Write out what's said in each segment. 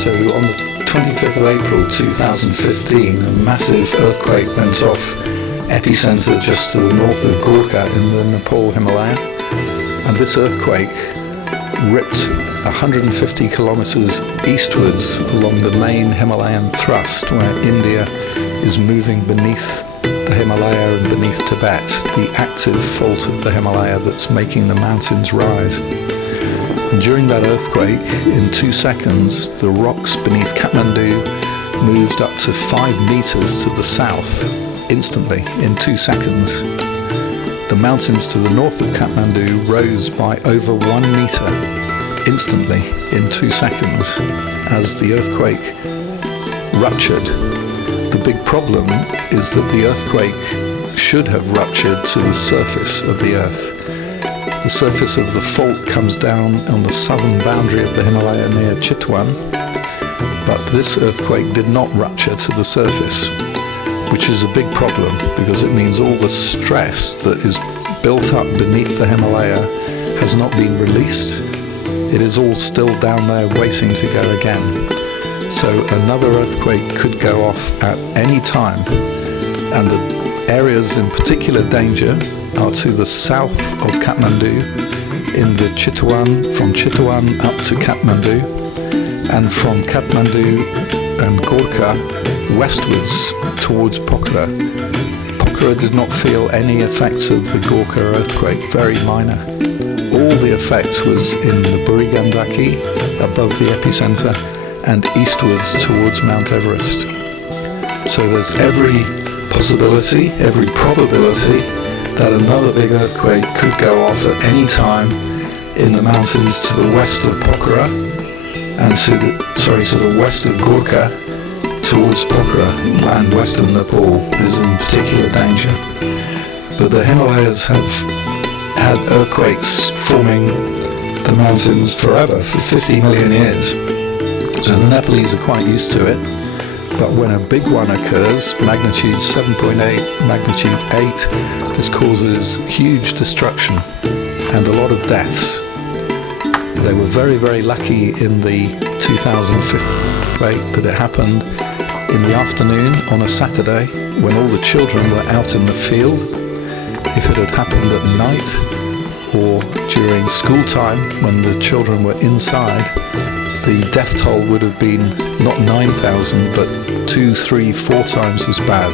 So on the 25th of April 2015, a massive earthquake went off, epicenter just to the north of Gorkha in the Nepal Himalaya. And this earthquake ripped 150 kilometers eastwards along the main Himalayan thrust where India is moving beneath the Himalaya and beneath Tibet, the active fault of the Himalaya that's making the mountains rise. And during that earthquake, in 2 seconds, the rocks beneath Kathmandu moved up to 5 meters to the south, instantly, in 2 seconds. The mountains to the north of Kathmandu rose by over 1 meter, instantly, in 2 seconds, as the earthquake ruptured. The big problem is that the earthquake should have ruptured to the surface of the earth. The surface of the fault comes down on the southern boundary of the Himalaya near Chitwan, but this earthquake did not rupture to the surface, which is a big problem because it means all the stress that is built up beneath the Himalaya has not been released. It is all still down there waiting to go again. So another earthquake could go off at any time, and the areas in particular danger are to the south of Kathmandu, in the Chitwan, from Chitwan up to Kathmandu, and from Kathmandu and Gorkha westwards towards Pokhara. Pokhara did not feel any effects of the Gorkha earthquake, very minor. All the effect was in the Buri Gandaki, above the epicenter, and eastwards towards Mount Everest. So there's every possibility, every probability that another big earthquake could go off at any time in the mountains to the west of Pokhara and to the west of Gorkha towards Pokhara, and western Nepal is in particular danger. But the Himalayas have had earthquakes forming the mountains forever, for 50 million years. So the Nepalese are quite used to it. But when a big one occurs, magnitude 7.8, magnitude 8, this causes huge destruction and a lot of deaths. They were very, very lucky in the 2015 earthquake that it happened in the afternoon on a Saturday when all the children were out in the field. If it had happened at night or during school time when the children were inside, the death toll would have been not 9,000 but 2, 3, 4 times as bad.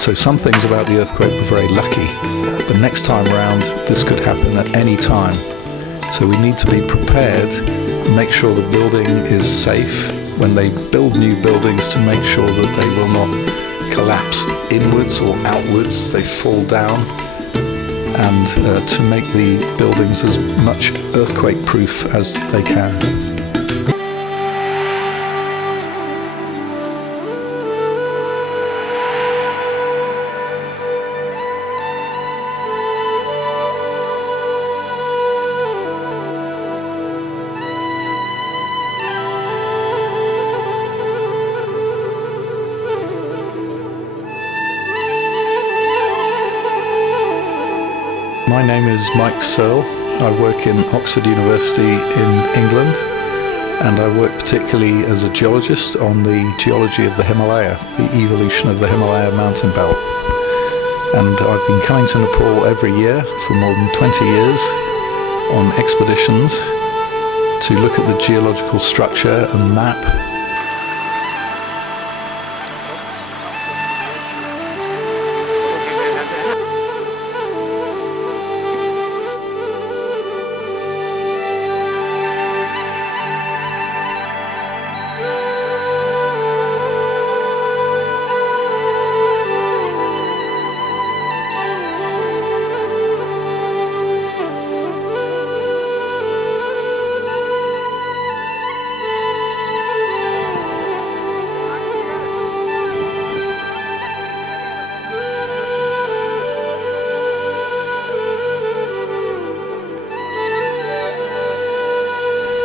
So some things about the earthquake were very lucky, but next time round this could happen at any time. So we need to be prepared, make sure the building is safe when they build new buildings, to make sure that they will not collapse inwards or outwards, they fall down, and to make the buildings as much earthquake proof as they can. My name is Mike Searle. I work in Oxford University in England, and I work particularly as a geologist on the geology of the Himalaya, the evolution of the Himalaya mountain belt. And I've been coming to Nepal every year for more than 20 years on expeditions to look at the geological structure and map.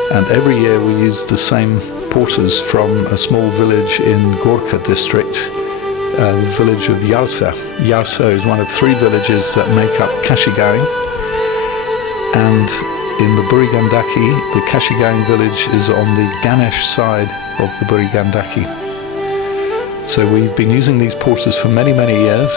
And every year we use the same porters from a small village in Gorkha district, the village of Yarsa. Yarsa is one of 3 villages that make up Kashi. And in the Burigandaki, the Kashi village is on the Ganesh side of the Burigandaki. So we've been using these porters for many, many years.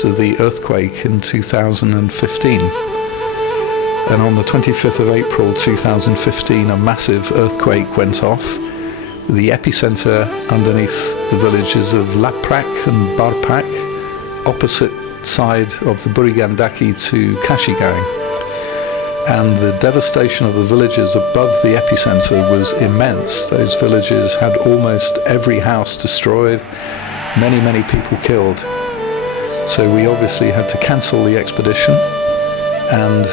To the earthquake in 2015, and on the 25th of April 2015 a massive earthquake went off. The epicenter underneath the villages of Laprak and Barpak, opposite side of the Burigandaki to Kashi, and the devastation of the villages above the epicenter was immense. Those villages had almost every house destroyed, many people killed. So we obviously had to cancel the expedition, and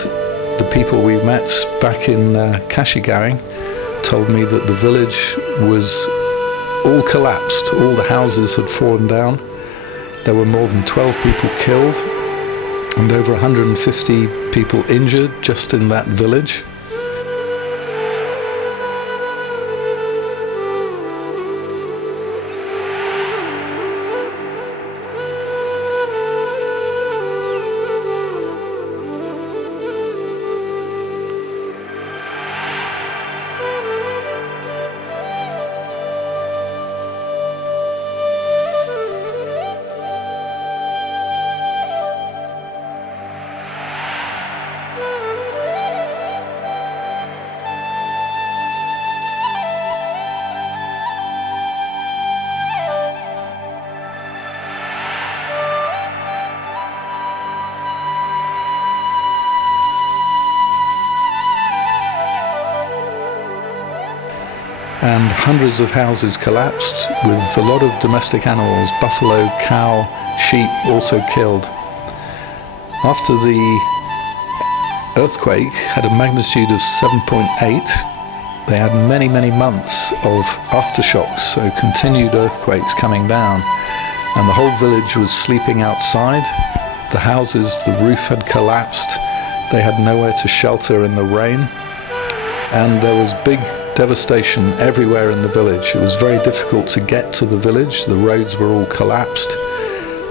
the people we met back in Kashi told me that the village was all collapsed, all the houses had fallen down. There were more than 12 people killed and over 150 people injured just in that village. And hundreds of houses collapsed, with a lot of domestic animals, buffalo, cow, sheep, also killed. After the earthquake had a magnitude of 7.8, they had many months of aftershocks, so continued earthquakes coming down, and the whole village was sleeping outside. The houses, the roof had collapsed, they had nowhere to shelter in the rain, and there was big devastation everywhere in the village. It was very difficult to get to the village. The roads were all collapsed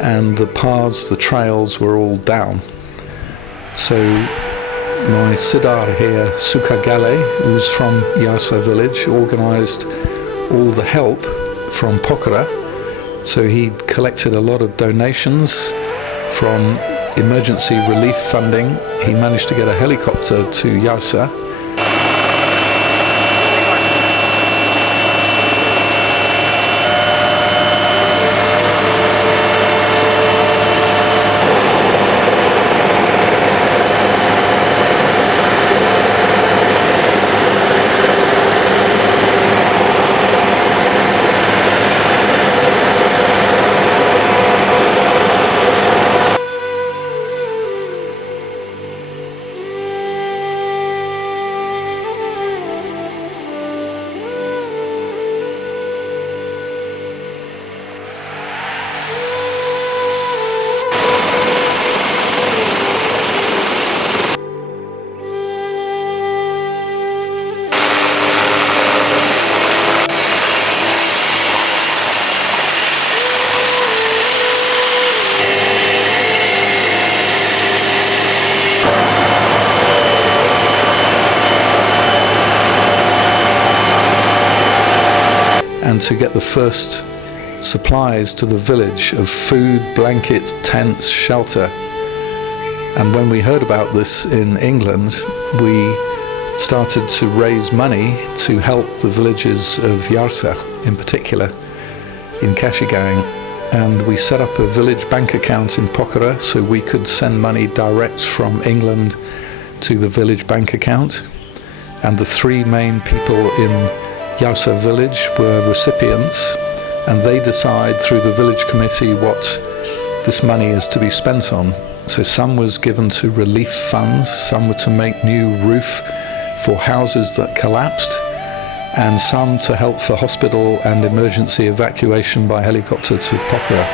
and the paths, the trails were all down. So my Siddhar here, Sukaghale, who's from Yarsa village, organised all the help from Pokhara. So he collected a lot of donations from emergency relief funding. He managed to get a helicopter to Yarsa. And to get the first supplies to the village of food, blankets, tents, shelter. And when we heard about this in England, we started to raise money to help the villages of Yarsa, in particular, in Kashi. And we set up a village bank account in Pokhara so we could send money direct from England to the village bank account. And the three main people in Yarsa village were recipients, and they decide through the village committee what this money is to be spent on. So some was given to relief funds, some were to make new roof for houses that collapsed, and some to help for hospital and emergency evacuation by helicopter to Pokhara.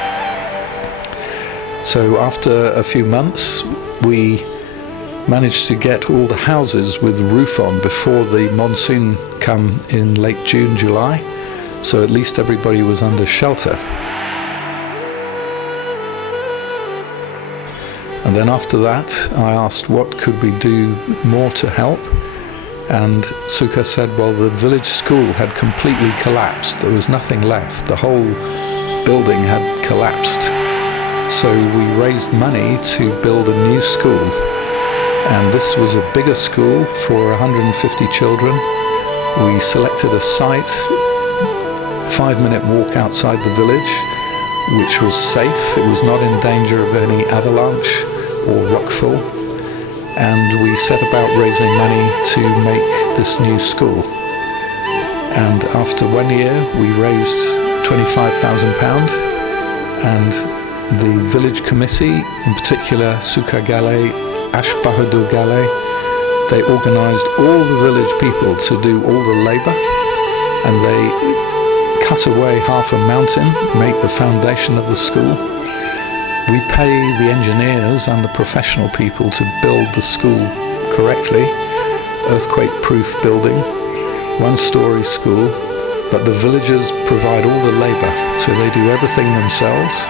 So after a few months, we managed to get all the houses with roof on before the monsoon come in late June, July, so at least everybody was under shelter. And then after that, I asked what could we do more to help, and Suka said, well, the village school had completely collapsed. There was nothing left. The whole building had collapsed. So we raised money to build a new school. And this was a bigger school for 150 children. We selected a site, 5-minute walk outside the village, which was safe. It was not in danger of any avalanche or rockfall. And we set about raising money to make this new school. And after 1 year, we raised £25,000, and the village committee, in particular Sukaghale, Gale, they organised all the village people to do all the labour, and they cut away half a mountain, make the foundation of the school. We pay the engineers and the professional people to build the school correctly, earthquake-proof building, 1-story school, but the villagers provide all the labour, so they do everything themselves.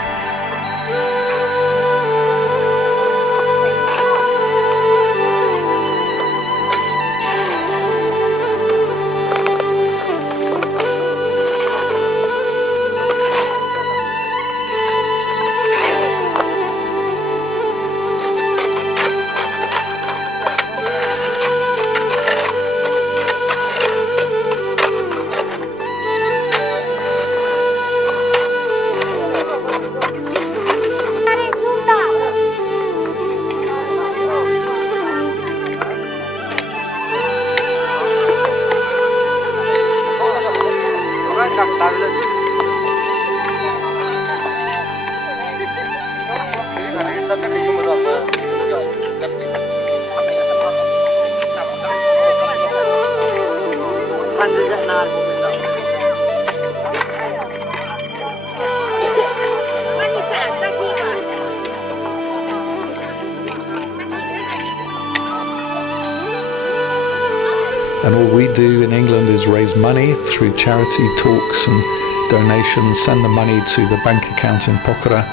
And all we do in England is raise money through charity talks and donations, send the money to the bank account in Pokhara,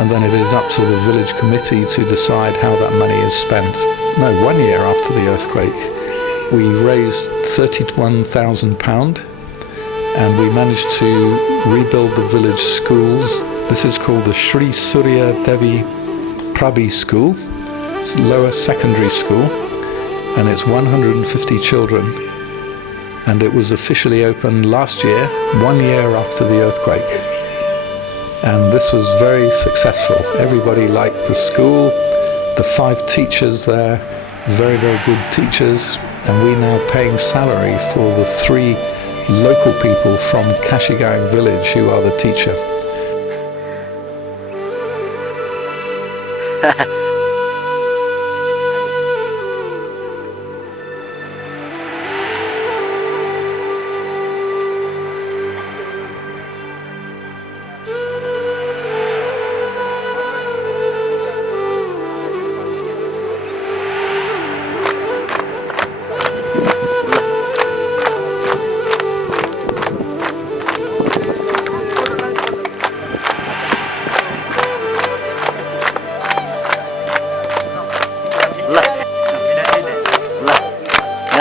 and then it is up to the village committee to decide how that money is spent. No, 1 year after the earthquake, we raised £31,000, and we managed to rebuild the village schools. This is called the Sri Surya Devi Prabhi School. It's a lower secondary school, and it's 150 children, and it was officially opened last year, 1 year after the earthquake. And this was very successful. Everybody liked the school, the 5 teachers there, very, very good teachers, and we now paying salary for the 3 local people from Kashi village who are the teacher.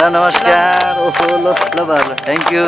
नमस्कार ओहो ल ल thank you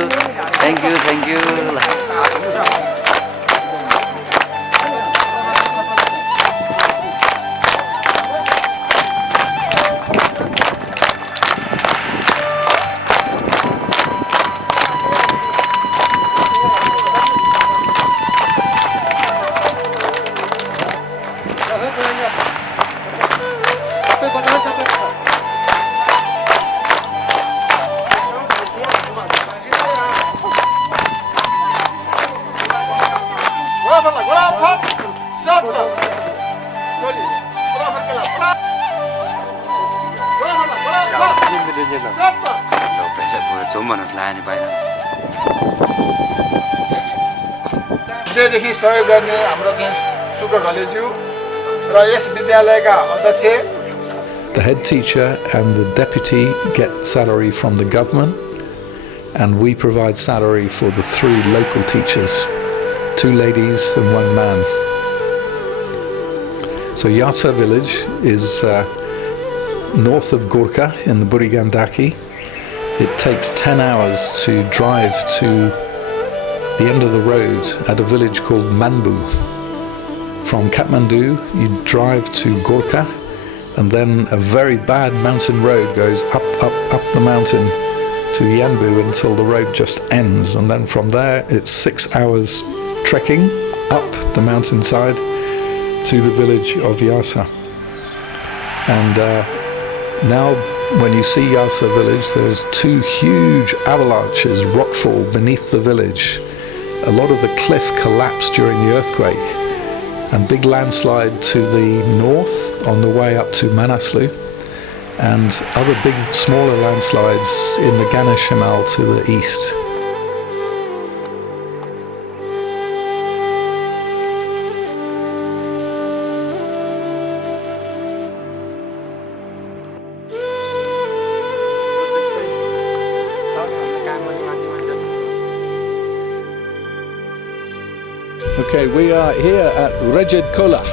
विद्यादेखि सहयोग गर्ने हाम्रो चाहिँ सुकाघलेज्यू र yes विद्यालयका अध्यक्ष The head teacher and the deputy get salary from the government, and we provide salary for the 3 local teachers, 2 ladies and 1 man. So Yarsa village is north of Gorkha in the Burigandaki. It takes 10 hours to drive to the end of the road at a village called Manbu. From Kathmandu you drive to Gorkha, and then a very bad mountain road goes up the mountain to Yanbu until the road just ends, and then from there it's 6 hours trekking up the mountainside to the village of Yarsa. And now when you see Yarsa village, there's 2 huge avalanches, rockfall beneath the village. A lot of the cliff collapsed during the earthquake, and big landslide to the north on the way up to Manaslu, and other big smaller landslides in the Ganesh Himal to the east. Okay, we are here at Rejed Kola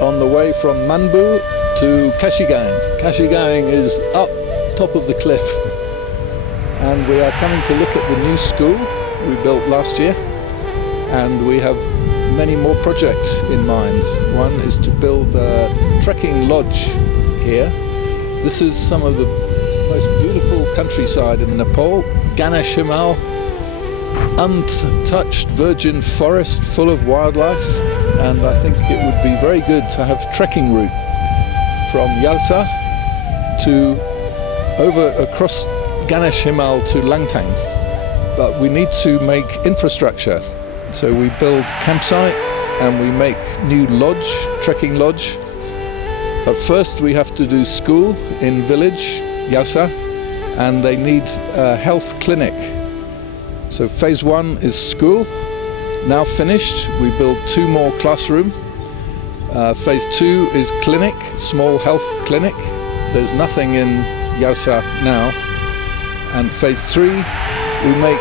on the way from Manbu to Kashi. Kashi is up top of the cliff, and we are coming to look at the new school we built last year, and we have many more projects in mind. One is to build a trekking lodge here. This is some of the most beautiful countryside in Nepal, Ganesh Himal, untouched virgin forest full of wildlife, and I think it would be very good to have trekking route from Yarsa to over across Ganesh Himal to Langtang. But we need to make infrastructure, so we build campsite and we make new lodge, trekking lodge. But first we have to do school in village Yarsa, and they need a health clinic. So phase 1 is school, now finished. We build 2 more classroom. Phase 2 is clinic, small health clinic. There's nothing in Yarsa now. And phase 3, we make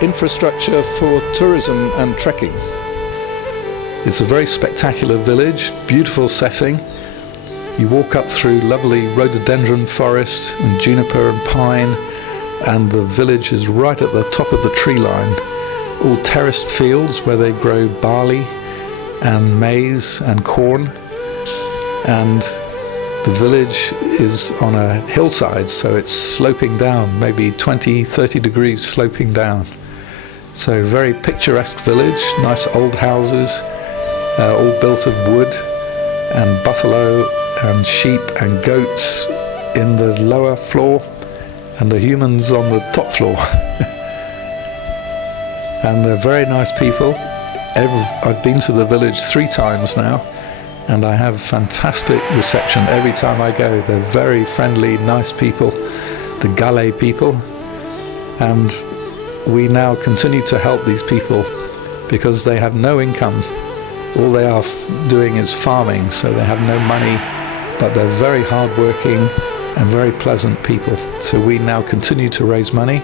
infrastructure for tourism and trekking. It's a very spectacular village, beautiful setting. You walk up through lovely rhododendron forest and juniper and pine, and the village is right at the top of the tree line. All terraced fields where they grow barley and maize and corn, and the village is on a hillside, so it's sloping down, maybe 20-30 degrees sloping down. So very picturesque village, nice old houses, all built of wood, and buffalo and sheep and goats in the lower floor, and the humans on the top floor. And they're very nice people. I've been to the village 3 times now, and I have fantastic reception every time I go. They're very friendly, nice people, the Gale people. And we now continue to help these people because they have no income. All they are doing is farming, so they have no money, but they're very hardworking and very pleasant people. So we now continue to raise money.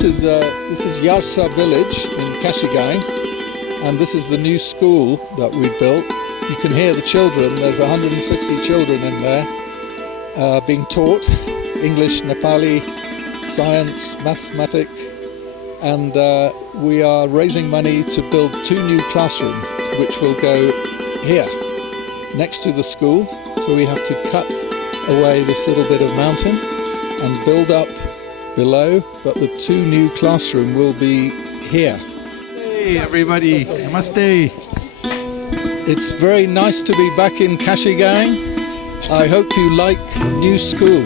this is Yarsa village in Kashi, and this is the new school that we built. You can hear the children. There's 150 children in there being taught English, Nepali, science, mathematics, and we are raising money to build 2 new classrooms which will go here next to the school. So we have to cut away this little bit of mountain and build up below, but the 2 new classrooms will be here. Hey everybody, namaste. It's very nice to be back in Kashi gang. I hope you like new school.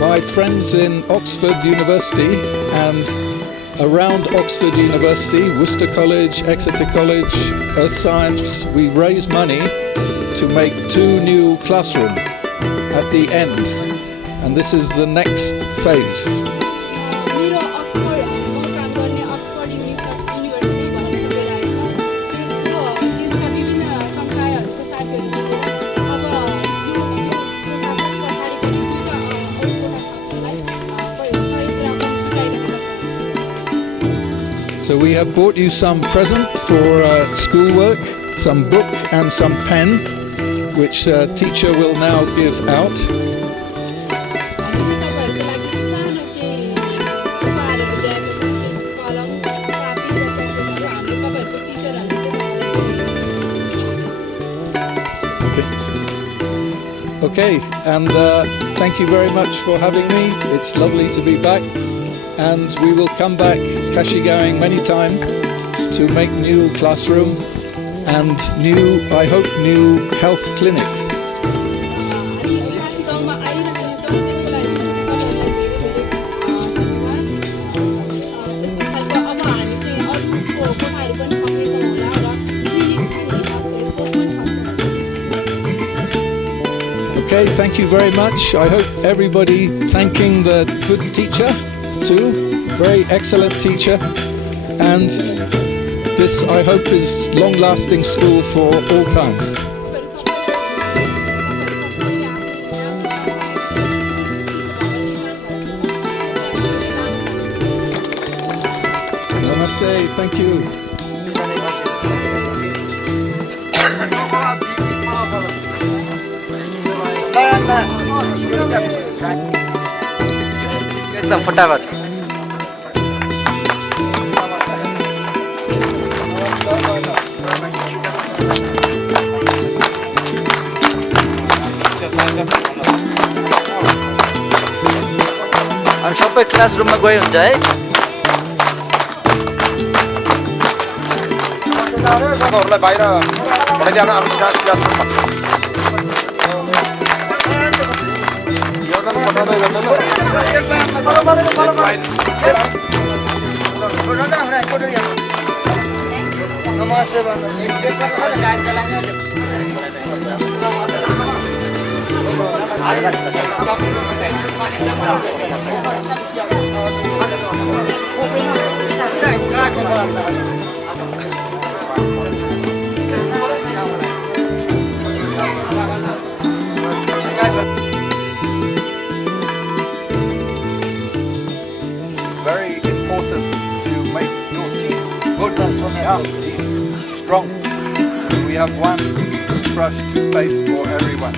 My friends in Oxford University and around Oxford University, Worcester College, Exeter College, Earth Science, we raise money to make 2 new classrooms at the end, and this is the next phase. So we have bought you some present for schoolwork, some book and some pen, which teacher will now give out. Okay, and thank you very much for having me. It's lovely to be back, and we will come back Kashi going many times to make new classroom and new, I hope, new health clinic. Okay, thank you very much. I hope everybody thanking the good teacher too. Very excellent teacher, and this I hope is long-lasting school for all time. Namaste, thank you. एकदम फटाफट अनि सबै क्लासरुममा गए हुन्छ है बाहिर पठाइदिनु अब क्लासरुममा नमस्ते Very important to make your teeth good and strong. We have one toothbrush toothpaste for everyone.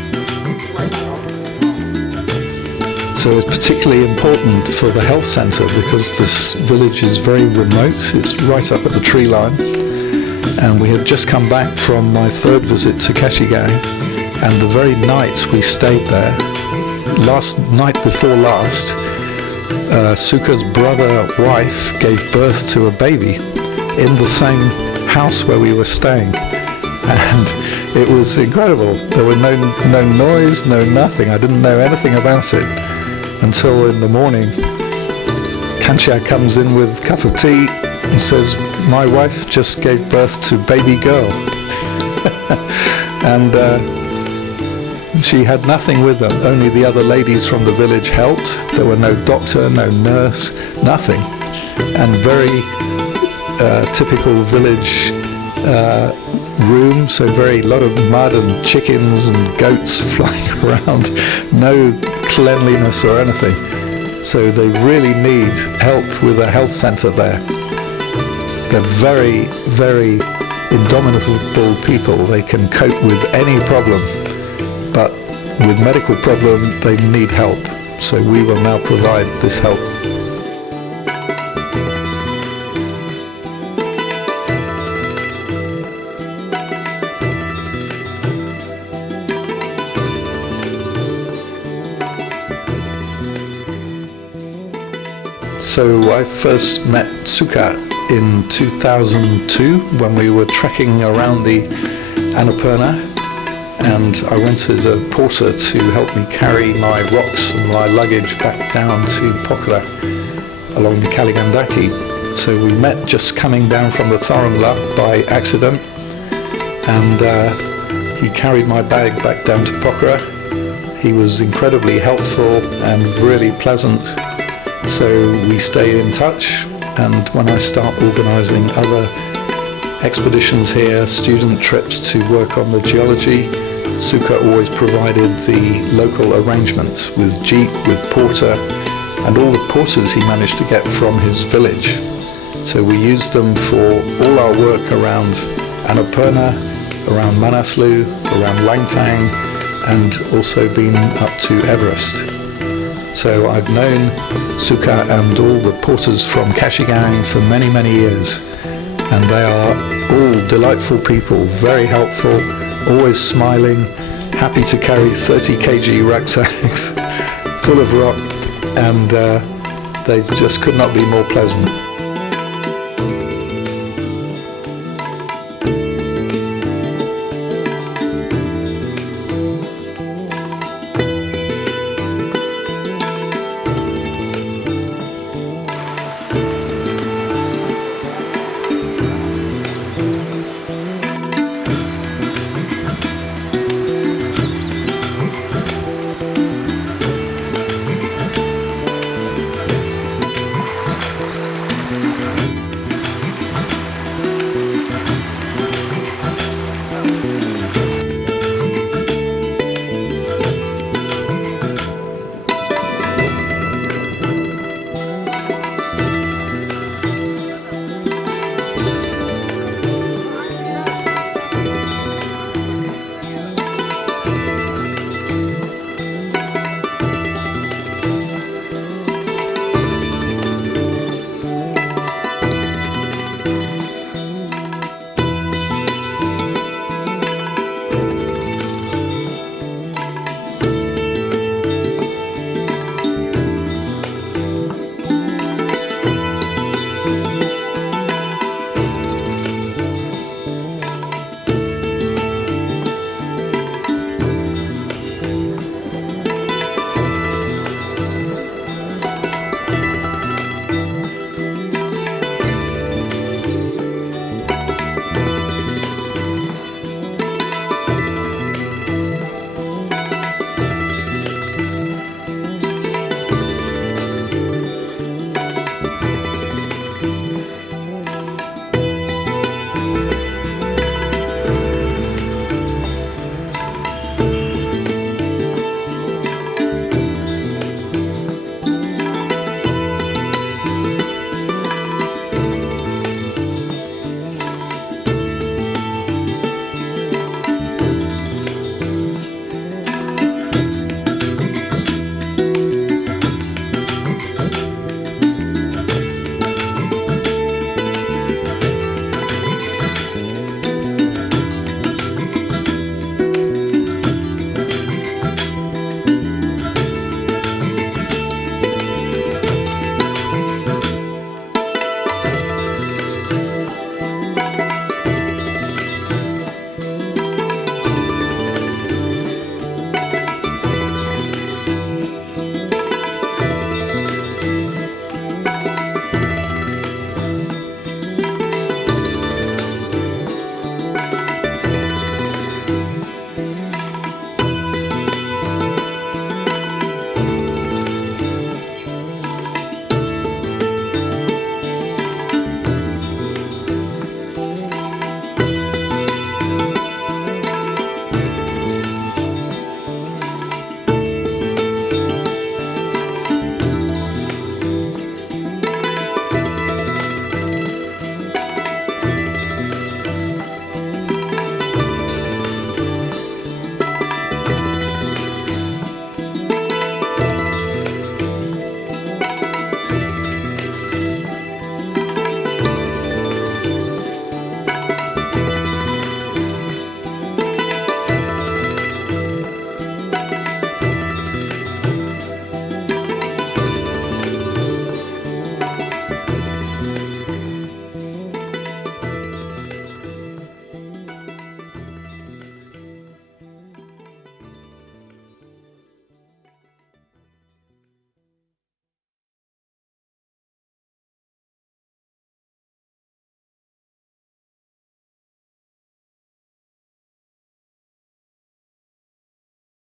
So it's particularly important for the health centre because this village is very remote. It's right up at the tree line, and we have just come back from my 3rd visit to Kashi, and the very night we stayed there, last night before last, Suka's wife gave birth to a baby in the same house where we were staying, and it was incredible. There were no noise, no nothing. I didn't know anything about it until in the morning Kansha comes in with a cup of tea and says, "My wife just gave birth to baby girl." And she had nothing with them, only the other ladies from the village helped. There were no doctor, no nurse, nothing. And very typical village room, so very lot of mud and chickens and goats flying around, no cleanliness or anything. So they really need help with a health centre there. They're very, very indomitable people. They can cope with any problem, but with medical problem they need help. So we will now provide this help. So I first met Suka in 2002 when we were trekking around the Annapurna, and I wanted a porter to help me carry my rocks and my luggage back down to Pokhara along the Kaligandaki. So we met just coming down from the Thornla by accident, and he carried my bag back down to Pokhara. He was incredibly helpful and really pleasant. So we stay in touch, and when I start organising other expeditions here, student trips to work on the geology, Suka always provided the local arrangements with jeep, with porter, and all the porters he managed to get from his village. So we used them for all our work around Annapurna, around Manaslu, around Langtang, and also been up to Everest. So I've known Suka and all the porters from Kashi gang for many, many years, and they are all delightful people, very helpful, always smiling, happy to carry 30 kg rucksacks full of rock, and they just could not be more pleasant.